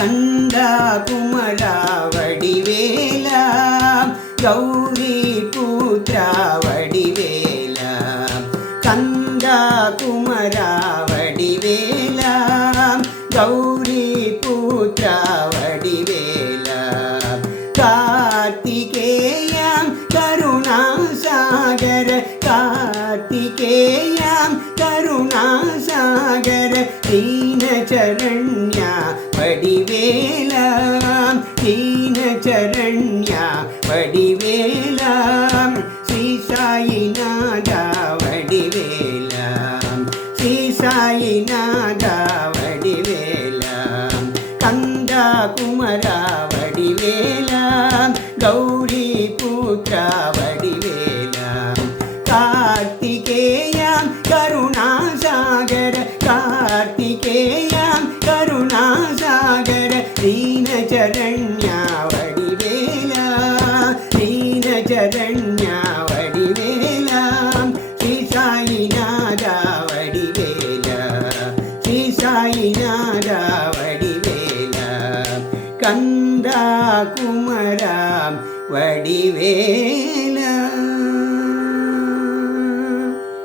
கந்தா குமரா வடிவேலா கௌரி புத்ரா வடிவேலா கந்தா குமரா வடிவேலா கௌரி புத்ரா வடிவேலா கார்த்திகேயம் கருணாசாகர கார்த்திகேயம் கருணாசாகர दीनचरण्या वडिवेला दीनचरण्या वडिवेला श्री साईनाथा वडिवेला श्री साईनाथा वडिवेला कंदा कुमरा वडिवेला गौरी पुत्रा वडिवेला कार्तिकेयं करुणासागर कार्तिकेयं करुणासागर दीनचरण्या वडिवेला दीनचरण्या वडिवेला श्री साईनाथा वडिवेला श्री साईनाथा वडिवेला कंदा कुमरा वडिवेला।